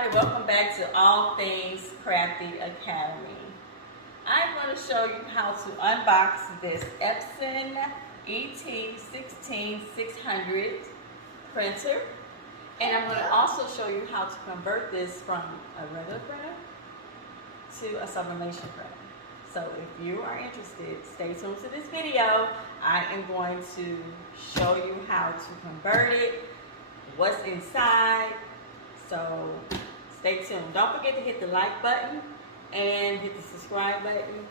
everybody, welcome back to All Things Crafty Academy. I'm going to show you how to unbox this Epson ET16600 printer, and I'm going to also show you how to convert this from a regular printer to a sublimation printer. So if you are interested, stay tuned to this video. I am going to show you how to convert it, what's inside. So stay tuned. Don't forget to hit the like button and hit the subscribe button,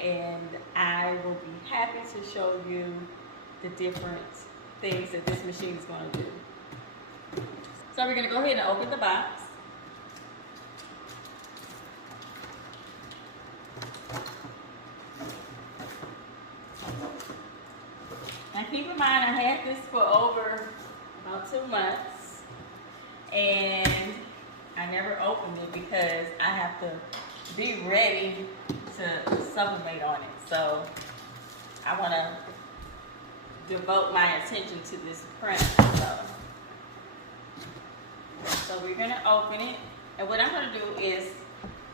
and I will be happy to show you the different things that this machine is going to do. So we're going to go ahead and open the box. Now keep in mind, I had this for over about 2 months. And I never opened it because I have to be ready to sublimate on it. So I want to devote my attention to this print. So we're going to open it. And what I'm going to do is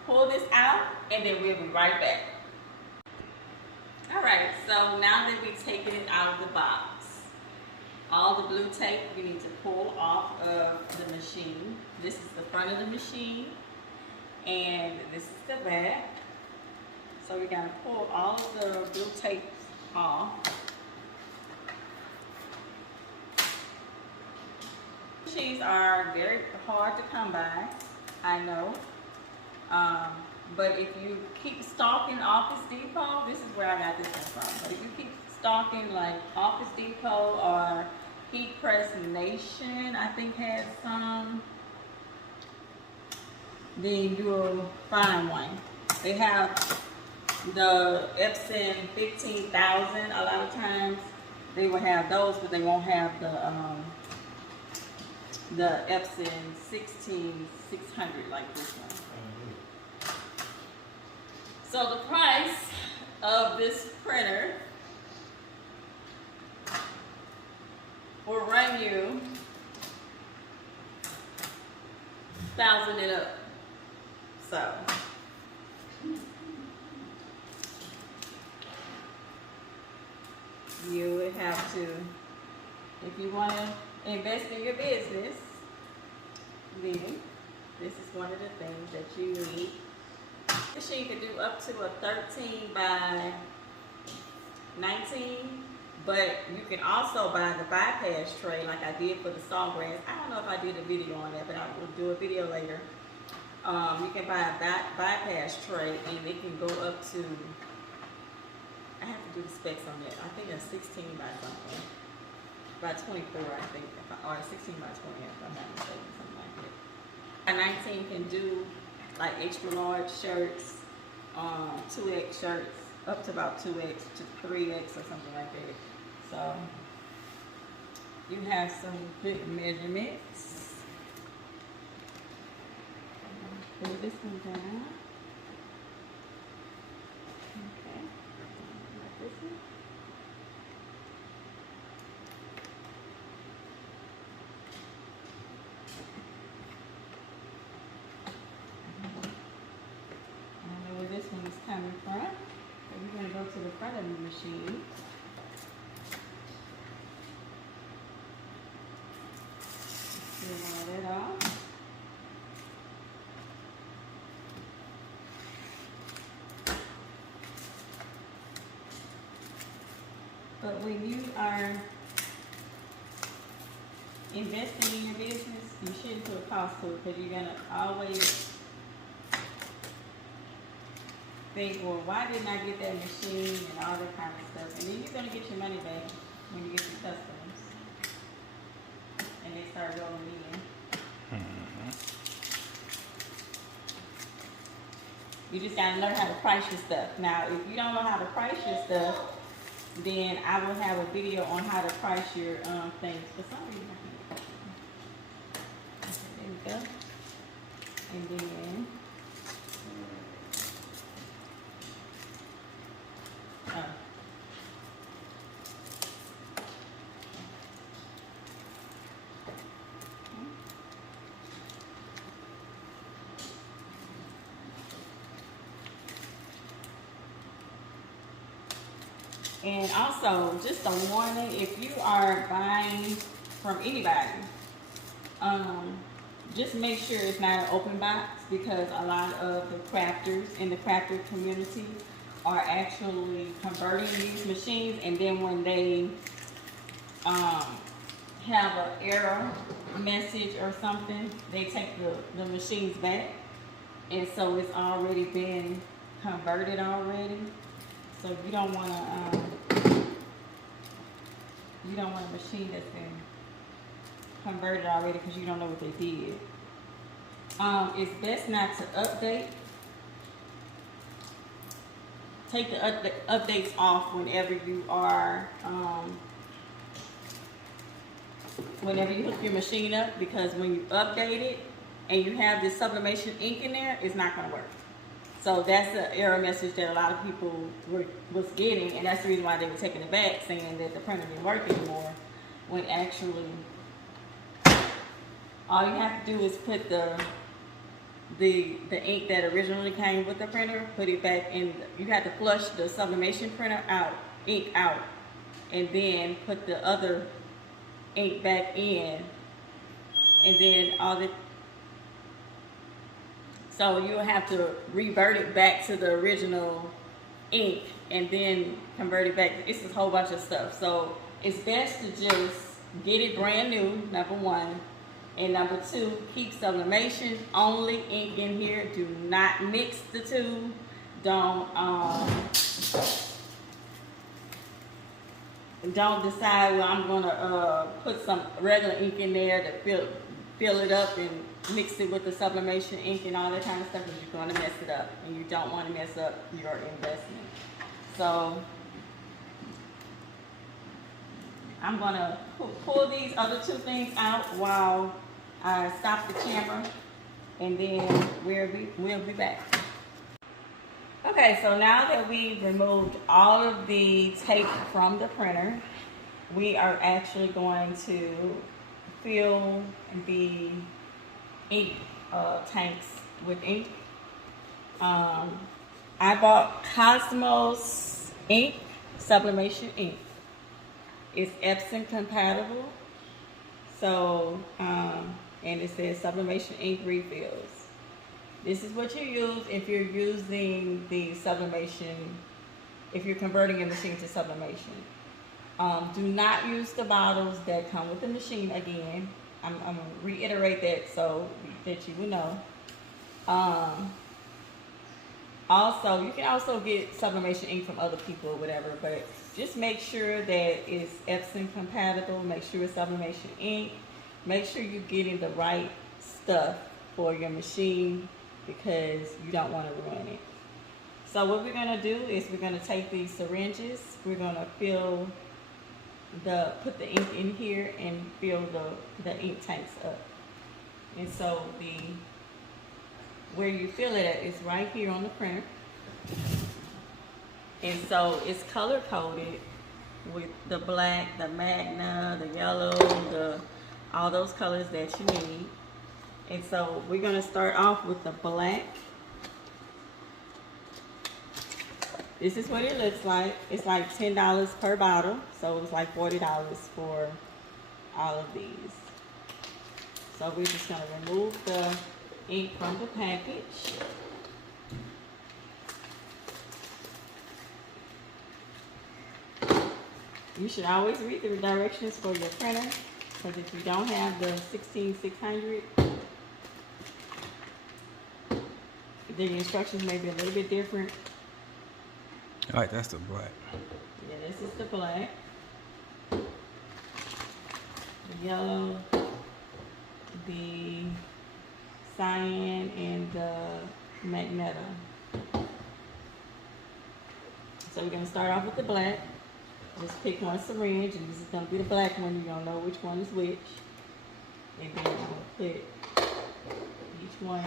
pull this out, and then we'll be right back. Alright, so now that we've taken it out of the box, all the blue tape we need to pull off of the machine. This is the front of the machine, and this is the back. So we're going to pull all of the blue tape off. Machines are very hard to come by, I know. But if you keep stalking Office Depot, this is where I got this one from. But if you keep stalking like Office Depot or Heat Press Nation, I think has some, then you'll find one. They have the Epson 15,000. A lot of times they will have those, but they won't have the Epson 16600 like this one. So the price of this printer will run you $1,000 and up. So you would have to, if you want to invest in your business, then this is one of the things that you need. The machine can do up to a 13 by 19, but you can also buy the bypass tray like I did for the sawgrass. I don't know if I did a video on that, but I will do a video later. You can buy a bypass tray, and it can go up to, I have to do the specs on that. I think it's 16 by something, by 24 I think, or 16 by 20 if I'm not mistaken, something like that. A 19 can do like extra large shirts, 2X shirts, up to about 2X to 3X or something like that. So you have some good measurements. Pull this one down. Okay, like this one. This one is coming from. So we're going to go to the front of the machine. Peel all that off. But when you are investing in your business, you shouldn't put a cost to it, because you're going to always think, well, why didn't I get that machine and all that kind of stuff? And then you're going to get your money back when you get your customers. And they start rolling in. You just got to learn how to price your stuff. Now, if you don't know how to price your stuff, then I will have a video on how to price your things. For some reason, there we go. And then And also, just a warning, if you are buying from anybody, just make sure it's not an open box, because a lot of the crafters in the crafter community are actually converting these machines, and then when they have an error message or something, they take the machines back, and so it's already been converted already. So you don't want a machine that's been converted already, because you don't know what they did. It's best not to update. Take the updates off whenever you are whenever you hook your machine up, because when you update it and you have this sublimation ink in there, it's not going to work. So that's the error message that a lot of people was getting, and that's the reason why they were taking it back, saying that the printer didn't work anymore, when actually all you have to do is put the ink that originally came with the printer, put it back in. You have to flush the sublimation printer ink out, and then put the other ink back in, and then so you'll have to revert it back to the original ink and then convert it back. It's a whole bunch of stuff. So it's best to just get it brand new, number one. And number two, keep sublimation only ink in here. Do not mix the two. Don't decide, well, I'm gonna put some regular ink in there to fill it up and mix it with the sublimation ink and all that kind of stuff, because you're gonna mess it up, and you don't want to mess up your investment. So I'm gonna pull these other two things out while I stop the camera, and then we'll be back. Okay, so now that we've removed all of the tape from the printer, we are actually going to fill the ink tanks with ink. I bought Cosmos ink, sublimation ink. It's Epson compatible. So, and it says sublimation ink refills. This is what you use if you're using the sublimation, if you're converting your machine to sublimation. Do not use the bottles that come with the machine again. I'm going to reiterate that so that you will know. Also, you can also get sublimation ink from other people or whatever, but just make sure that it's Epson compatible. Make sure it's sublimation ink. Make sure you're getting the right stuff for your machine, because you don't want to ruin it. So what we're going to do is we're going to take these syringes. We're going to put the ink in here and fill the ink tanks up. And so where you fill it at is right here on the printer. And so it's color coded with the black, the magna, the yellow, all those colors that you need. And so we're going to start off with the black. This is what it looks like. It's like $10 per bottle, so it's like $40 for all of these. So we're just going to remove the ink from the package. You should always read the directions for your printer, because if you don't have the 16600, the instructions may be a little bit different. All right, that's the black. Yeah, this is the black. The yellow, the cyan, and the magenta. So we're going to start off with the black. Just pick one syringe, and this is going to be the black one. You're going to know which one is which. And then I'm going to put each one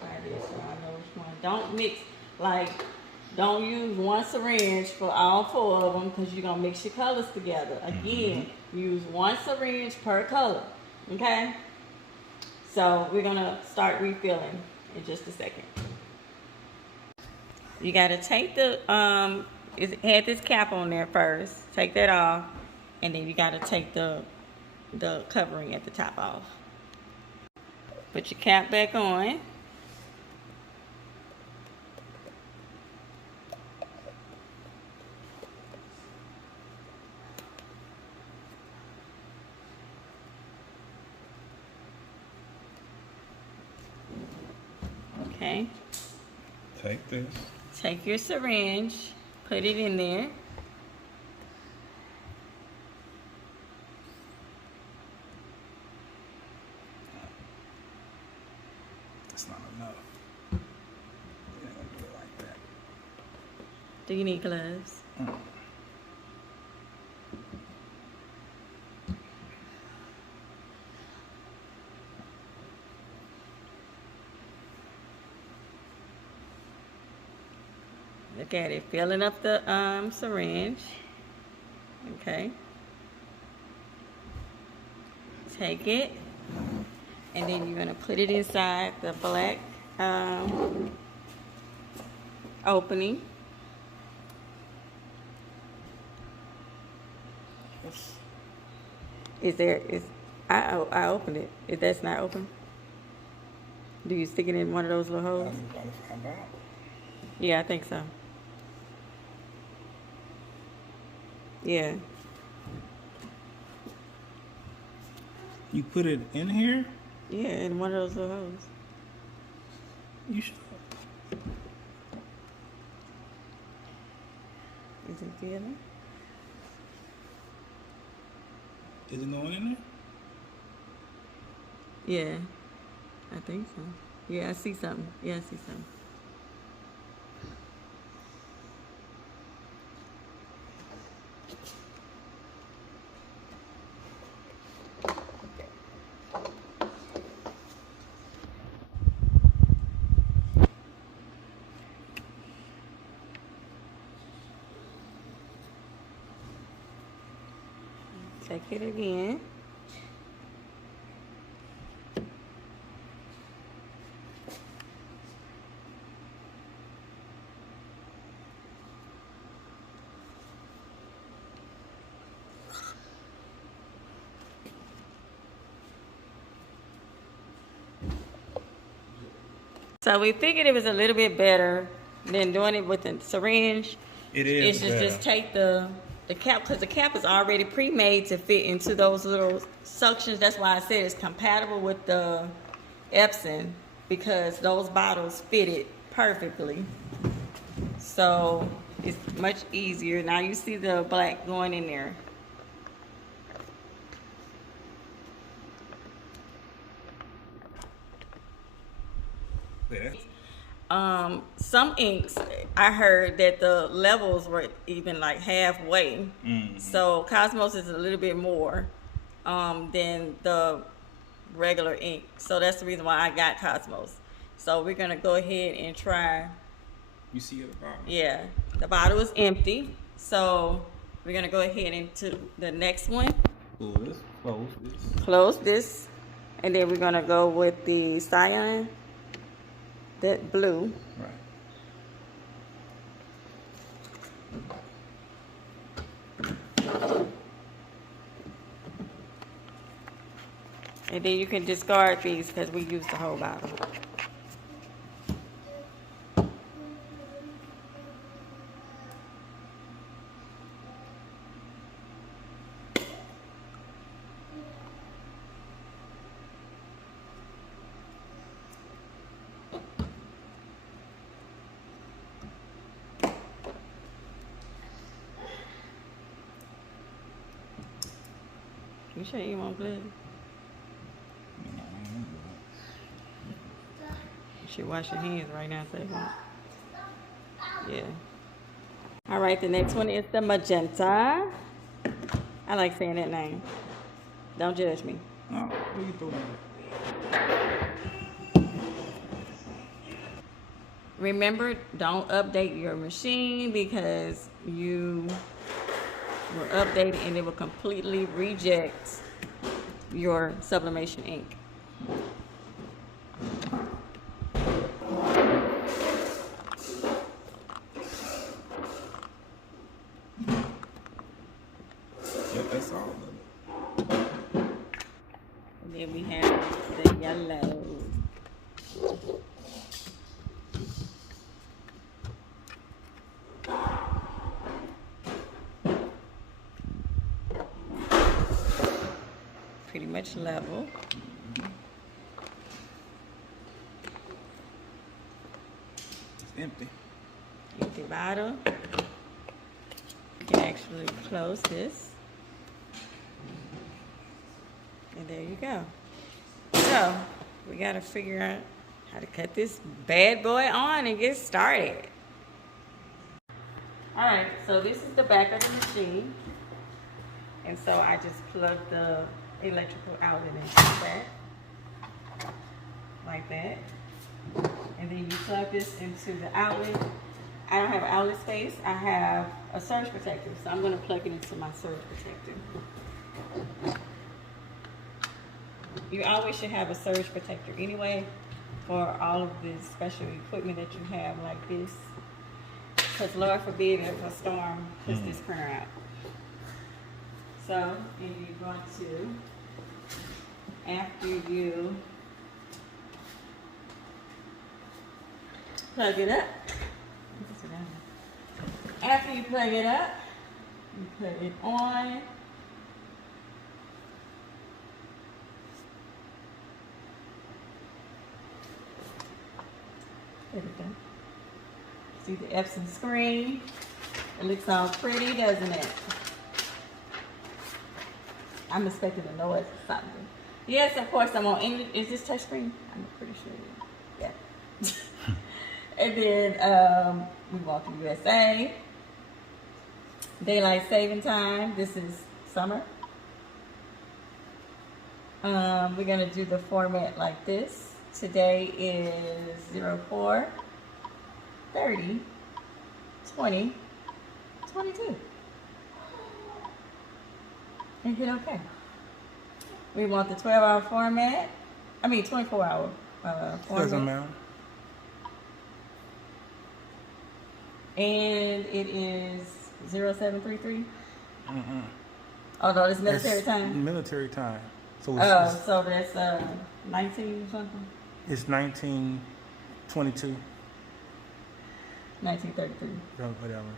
by this, so I know which one. Don't mix, don't use one syringe for all 4 of them, because you're going to mix your colors together. Again, use one syringe per color. Okay? So we're going to start refilling in just a second. You got to take the it had this cap on there first. Take that off, and then you got to take the covering at the top off. Put your cap back on. Okay. Take this. Take your syringe, put it in there. That's not enough. You're not gonna do it like that. Do you need gloves? Look at it, filling up the syringe. Okay. Take it, and then you're gonna put it inside the black opening. I opened it. If that's not open, do you stick it in one of those little holes? I'm gonna find out. Yeah, I think so. Yeah. You put it in here? Yeah, in one of those little holes. You should. Is it feeling? Is it going in there? Yeah, I think so. Yeah, I see something. Yeah, I see something. Take it again. So we figured it was a little bit better than doing it with the syringe. It is. It's just take the cap, because the cap is already pre-made to fit into those little suctions. That's why I said it's compatible with the Epson, because those bottles fit it perfectly. So it's much easier. Now you see the black going in there. Some inks, I heard that the levels were even like halfway. So Cosmos is a little bit more than the regular ink. So that's the reason why I got Cosmos. So we're gonna go ahead and try. You see at the bottom? Yeah, the bottle is empty. So we're gonna go ahead into the next one. Close this. Close this. Close this, and then we're gonna go with the cyan, that blue. Right. And then you can discard these because we used the whole bottle. You sure you want blood? You should wash your hands right now so you won't. Yeah. All right, the next one is the magenta. I like saying that name. Don't judge me. No, what you throw that? Remember, don't update your machine because you will update it and it will completely reject your sublimation ink. then we have the yellow. Pretty much level. It's empty. Empty bottle. You can actually close this. And there you go. So, we gotta figure out how to cut this bad boy on and get started. Alright, so this is the back of the machine. And so I just plug the electrical outlet into that. Like that. And then you plug this into the outlet. I don't have an outlet space. I have a surge protector. So I'm going to plug it into my surge protector. You always should have a surge protector anyway for all of the special equipment that you have like this. Because Lord forbid if a storm puts this printer out. So, and you're going to, after you plug it up, after you plug it up, you put it on. There we go. See the Epson screen? It looks all pretty, doesn't it? I'm expecting a noise or something. Yes, of course, I'm on English. Is this touchscreen? I'm pretty sure it is. Yeah. And then we walk to USA. Daylight saving time. This is summer. We're going to do the format like this. Today is 04, 30, 20, 22. And hit OK. We want the 12-hour format. I mean 24-hour format. Doesn't matter. And it is 0733. Oh no, it's military time. Military time. So so that's 19 or something. It's 1922. 1933. Whatever.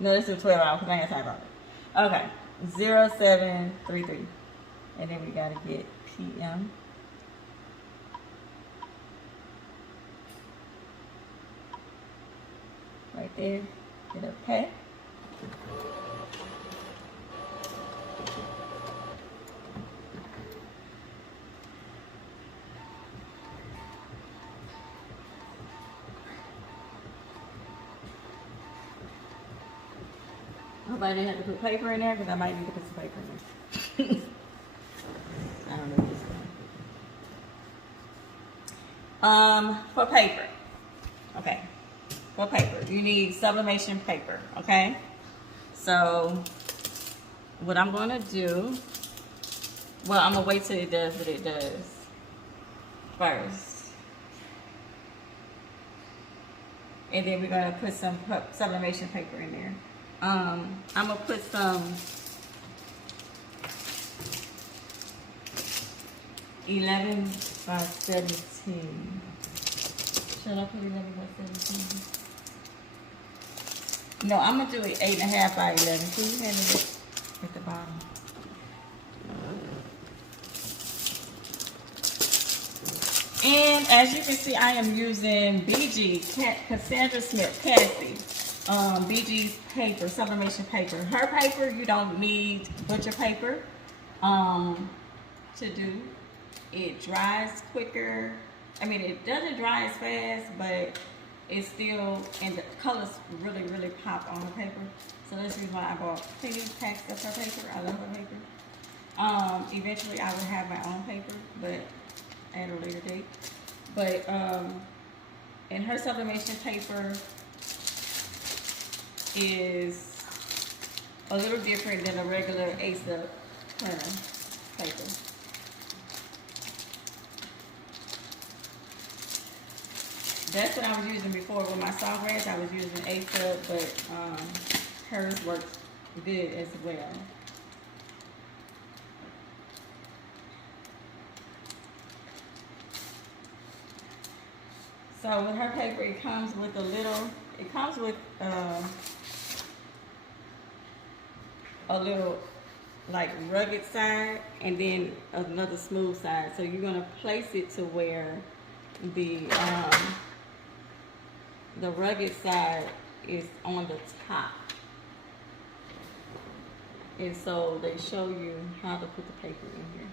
No, this is 12 hours because I ain't got time about it. Okay. 0733. And then we gotta get PM. Right there. Hit OK. I hope I didn't have to put paper in there because I might need to put some paper in there. I don't know this one. For paper. Okay. For paper, you need sublimation paper, okay? So, what I'm going to do, well, I'm going to wait till it does what it does first. And then we're going to put some sublimation paper in there. I'm going to put some 11 by 17. Should I put 11 by 17? No, I'm going to do it 8.5 by 11. Can you handle it at the bottom? And as you can see, I am using BG, Cassandra Smith, Cassie. BG's paper, sublimation paper. Her paper, you don't need butcher paper to do. It dries quicker. I mean, it doesn't dry as fast, but it's still, and the colors really, really pop on the paper. So that's the reason why I bought 2 packs of her paper. I love her paper. Eventually, I will have my own paper, but at a later date. But, and her sublimation paper is a little different than a regular ASA printer paper. That's what I was using before with my Sawgrass. I was using ASA, but hers works good as well. So with her paper, it comes with a little like rugged side and then another smooth side. So you're gonna place it to where the rugged side is on the top. And so they show you how to put the paper in here.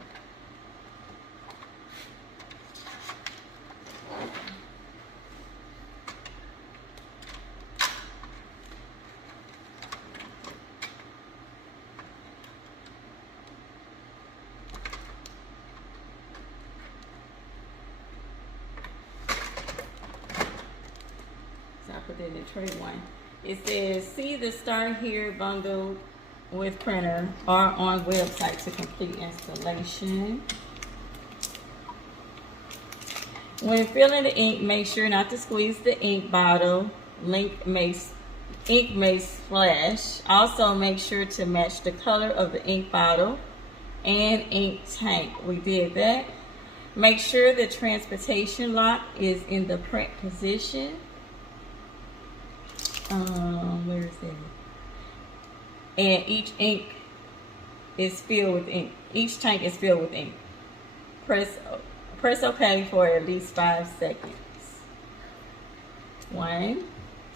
So I put that in tray one. It says, see the Start Here bundle with printer or on website to complete installation. When filling the ink, make sure not to squeeze the ink bottle. Ink may splash. Also, make sure to match the color of the ink bottle and ink tank. We did that. Make sure the transportation lock is in the print position. Where is it? And each ink is filled with ink. Each tank is filled with ink. Press OK for at least 5 seconds. 1,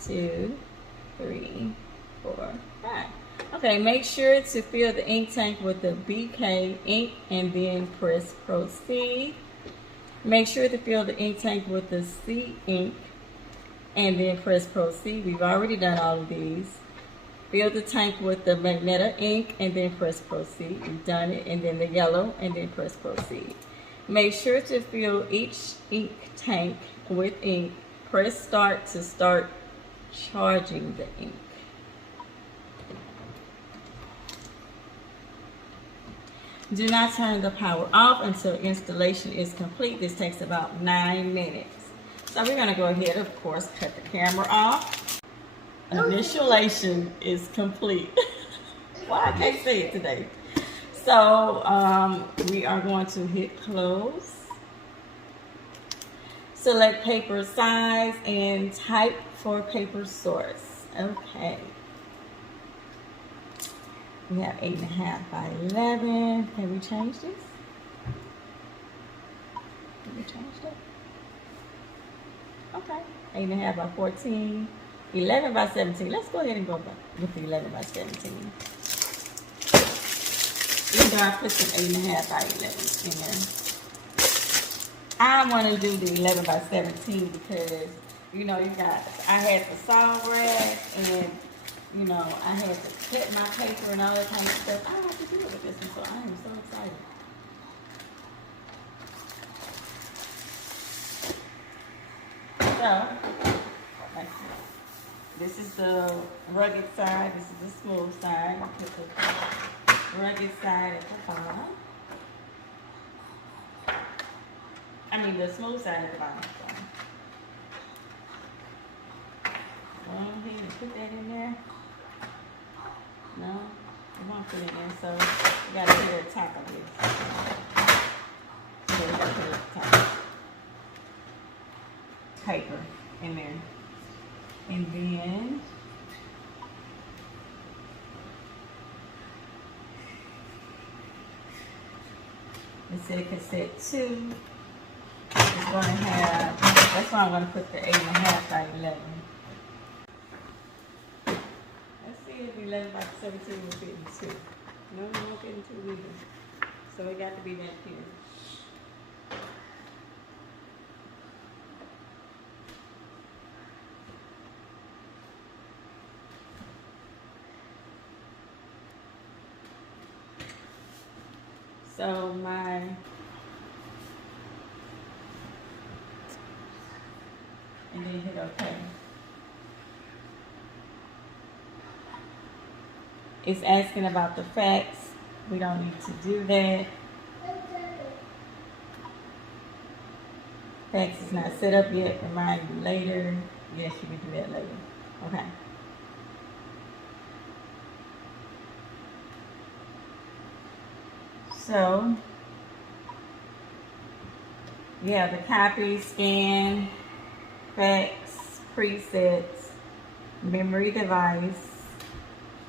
2, 3, 4, 5. Okay, make sure to fill the ink tank with the BK ink and then press proceed. Make sure to fill the ink tank with the C ink and then press proceed. We've already done all of these. Fill the tank with the magnetic ink and then press proceed. You've done it. And then the yellow and then press proceed. Make sure to fill each ink tank with ink. Press start to start charging the ink. Do not turn the power off until installation is complete. This takes about 9 minutes. So we're going to go ahead, of course, cut the camera off. Initialization is complete. Why I can't say it today. So we are going to hit close. Select paper size and type for paper source. Okay. We have 8.5 by 11. Can we change this? Can we change that? Okay. 8.5 by 14. 11 by 17. Let's go ahead and go back with the 11 by 17. Even though I put some 8.5 by 11 in there. I want to do the 11 by 17 because, you know, I had the sawgrass and, you know, I had to cut my paper and all that kind of stuff. I don't have to do it with this one, so I am so excited. So, this is the rugged side, this is the smooth side. I put the rugged side at the bottom. I mean the smooth side at the bottom. Go ahead and put that in there. No, we won't put it in, so we gotta put it at the top of this. So we gotta put it at the top. Paper in there. And then it said cassette 2 is going to have, that's why I'm going to put the 8.5 by 11. Let's see if 11 by 17 will fit in 2. No, it won't fit in 2 either. So it got to be that here. So and then hit OK. It's asking about the fax. We don't need to do that. Fax is not set up yet. Remind you later. Yes, you can do that later. Okay. So you have the copy, scan, fax, presets, memory device.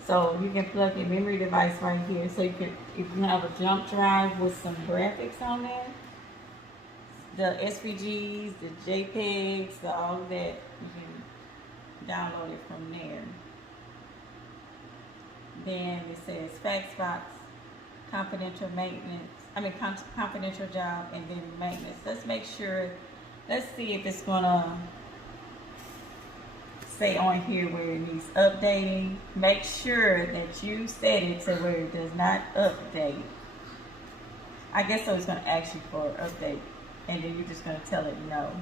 So you can plug your memory device right here. So you can, if you have a jump drive with some graphics on there, the SVGs, the JPEGs, all of that, you can download it from there. Then it says fax box, confidential maintenance, confidential job, and then maintenance. Let's make sure, let's see if it's gonna say on here where it needs updating. Make sure that you set it to where it does not update. I guess so it's gonna ask you for an update, and then you're just gonna tell it no.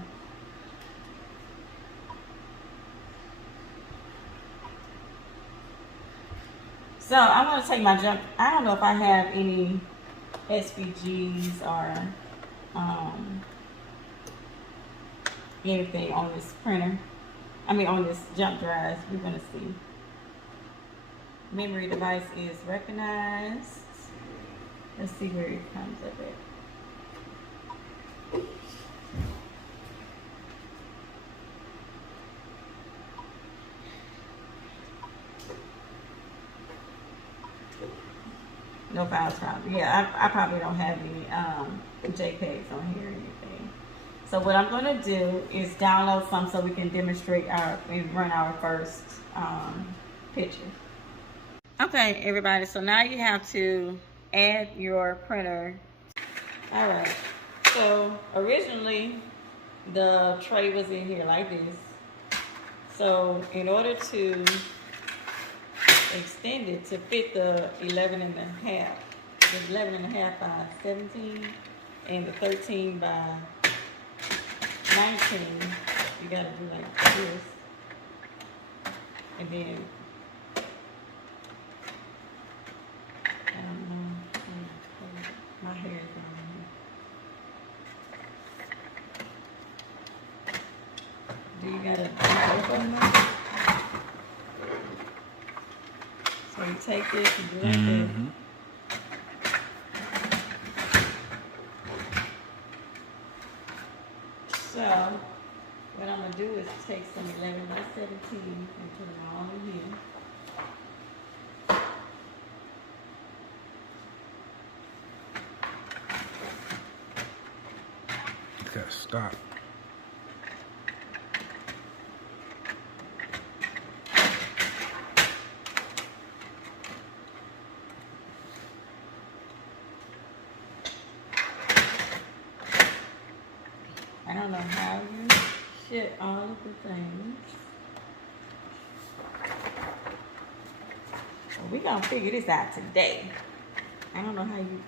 So I'm gonna take my jump. I don't know if I have any SVGs or anything on this printer. On this jump drive. We're gonna see. Memory device is recognized. Let's see where it comes up at. No files found. Yeah, I probably don't have any JPEGs on here or anything. So what I'm going to do is download some so we can demonstrate and run our first picture. Okay, everybody. So now you have to add your printer. All right. So originally the tray was in here like this. So in order to extend it to fit the 11 and a half, the 11 and a half by 17 and the 13 by 19, you gotta do like this, and then I don't know, my hair is on here. Do you gotta do both of them? So you take this and do like this. So what I'm gonna do is take some 11 by 17 and put them all in here. Okay, stop. I don't know how you ship all of the things. Well, we're gonna figure this out today. I don't know how you.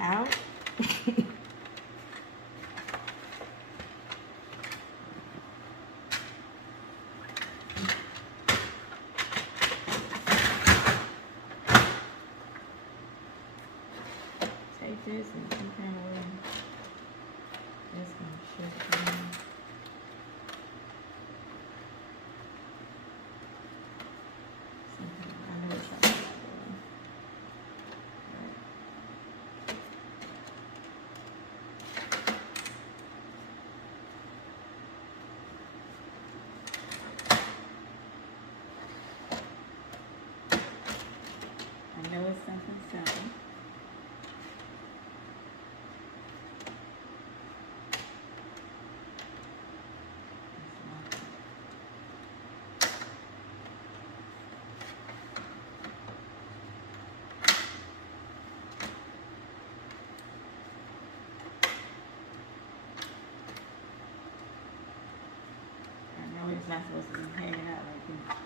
Out. Take this and some kind of way. That's gonna shift it around. I know it's something like that. Right. not supposed to be hanging out like this.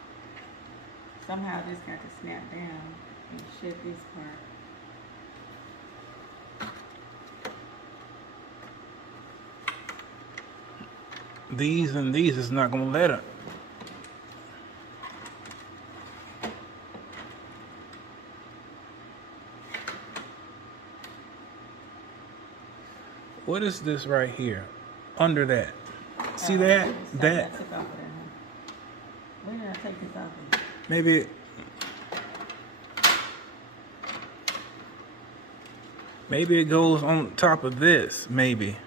Somehow this got to snap down and shut this part. These and these is not gonna let it. What is this right here? Under that. See that? That. Where did I take this off of? Maybe it goes on top of this, maybe.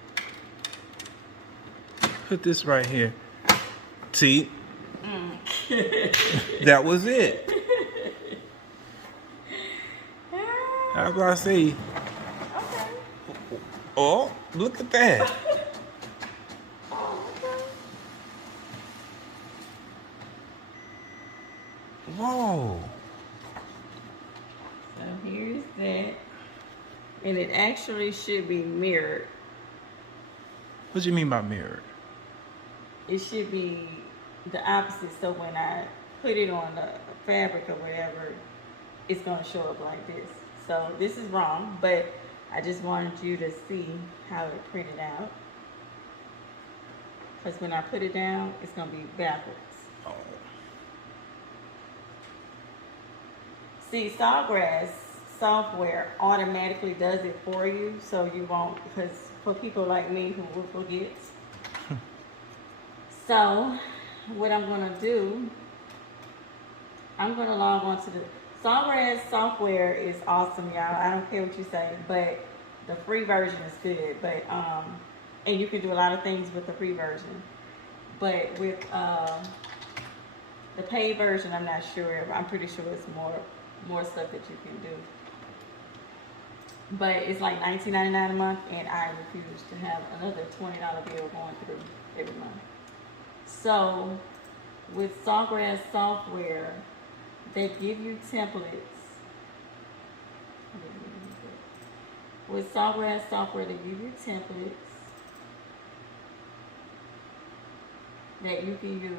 Put this right here. See? That was it. How do I say? Okay. Oh, look at that. Whoa. So here's that. And it actually should be mirrored. What do you mean by mirrored? It should be the opposite. So when I put it on the fabric or whatever, it's going to show up like this. So this is wrong, but I just wanted you to see how it printed out. Because when I put it down, it's going to be backwards. Oh. See, Sawgrass software automatically does it for you, so you won't, because for people like me who will forget. So, what I'm going to do, I'm going to log on to the Sawgrass software is awesome, y'all. I don't care what you say, but the free version is good. But and you can do a lot of things with the free version. But with the paid version, I'm not sure. I'm pretty sure it's more stuff that you can do. But it's like $19.99 a month, and I refuse to have another $20 bill going through every month. So with Sawgrass software, they give you templates. With Sawgrass software, they give you templates that you can use.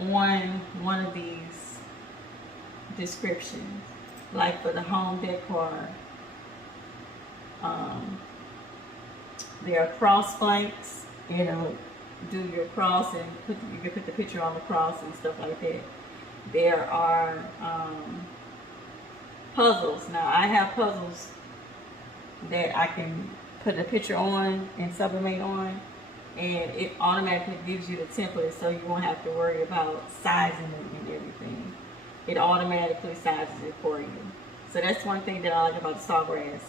On one of these descriptions, like for the home decor, there are cross flanks. You know, do your cross and you can put the picture on the cross and stuff like that. There are puzzles. Now I have puzzles that I can put a picture on and sublimate on, and it automatically gives you the template, so you won't have to worry about sizing it and everything. It automatically sizes it for you. So that's one thing that I like about the Sawgrass.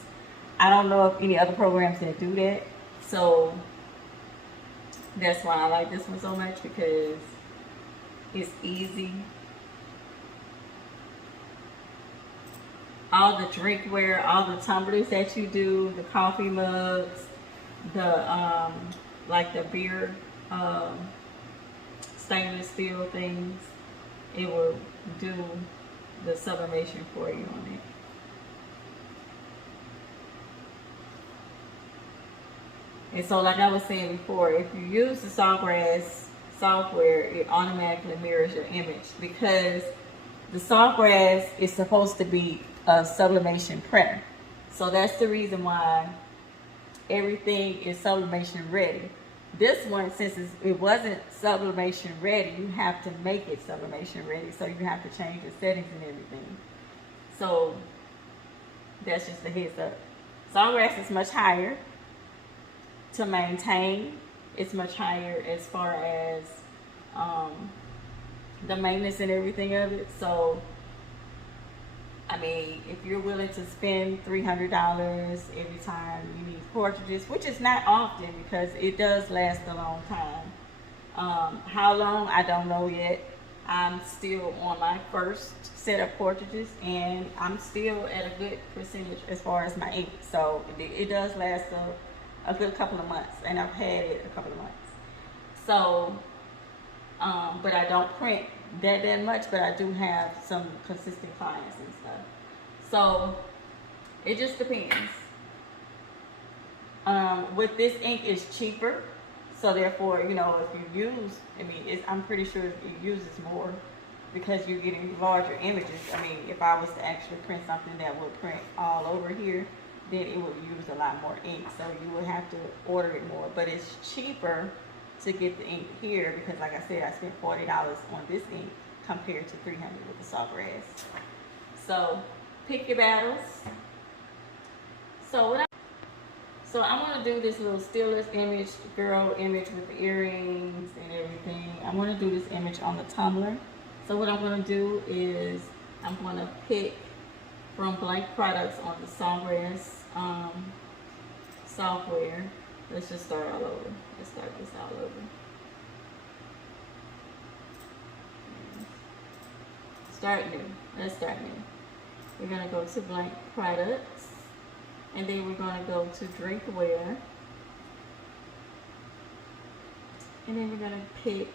I don't know of any other programs that do that, so that's why I like this one so much, because it's easy. All the drinkware, all the tumblers that you do, the coffee mugs, the like the beer stainless steel things, it will do the sublimation for you on it. And so, like I was saying before, if you use the Sawgrass software, it automatically mirrors your image, because the Sawgrass is supposed to be a sublimation printer. So that's the reason why everything is sublimation ready. This one, since it wasn't sublimation ready, you have to make it sublimation ready. So you have to change the settings and everything. So that's just a heads up. Sawgrass is much higher to maintain. It's much higher as far as the maintenance and everything of it. So I mean, if you're willing to spend $300 every time you need cartridges, which is not often because it does last a long time. How long, I don't know yet. I'm still on my first set of cartridges, and I'm still at a good percentage as far as my ink. So it does last a good couple of months, and I've had it a couple of months. So, but I don't print that much, but I do have some consistent clients and stuff. So it just depends. With this ink, it's cheaper. So therefore, you know, if you use, I mean, I'm pretty sure it uses more because you're getting larger images. I mean, if I was to actually print something that would print all over here, then it would use a lot more ink. So you would have to order it more. But it's cheaper to get the ink here because, like I said, I spent $40 on this ink compared to $300 with the Sawgrass. So pick your battles. So I want to do this little stillest image, girl image with the earrings and everything. I want to do this image on the tumbler. So what I'm going to do is I'm going to pick from blank products on the Sawgrass software. Let's just start all over. Let's start this all over. Start new. Let's start new. We're going to go to blank products. And then we're going to go to drinkware. And then we're going to pick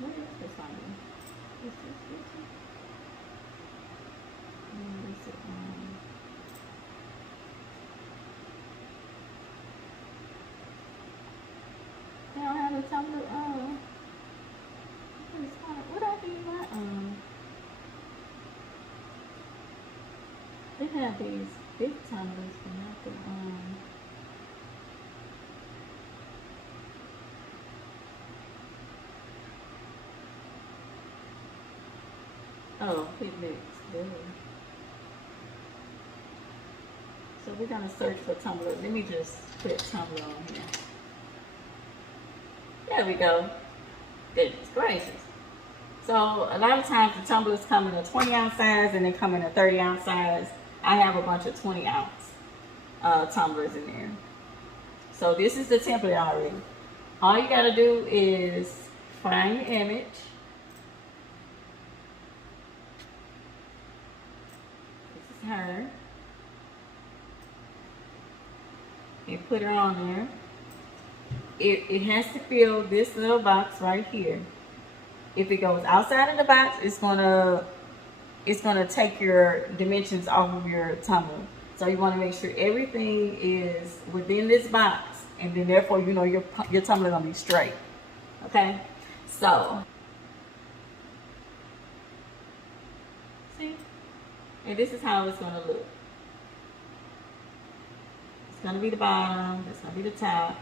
what is this on? This they don't have the tumbler on. What I do that on? They have these big tumblers, but not the oh, pigments. So we're gonna search for tumbler. Let me just put tumbler on here. There we go. Goodness gracious. So a lot of times the tumblers come in a 20-ounce size and they come in a 30-ounce size. I have a bunch of 20-ounce tumblers in there. So this is the template already. All you gotta do is find your image. This is her. And put her on there. It has to fill this little box right here. If it goes outside of the box, it's gonna take your dimensions off of your tumbler. So you want to make sure everything is within this box, and then therefore you know your tumbler gonna be straight. Okay, so see, and this is how it's gonna look. It's gonna be the bottom. It's gonna be the top.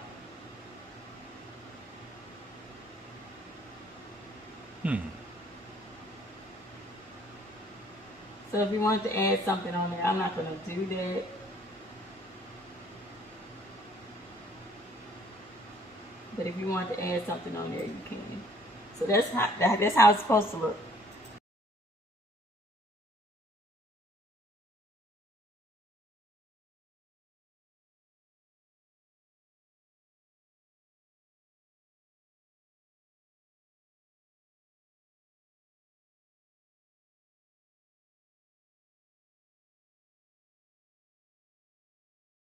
So if you wanted to add something on there, I'm not going to do that. But if you want to add something on there, you can. So that's how it's supposed to look.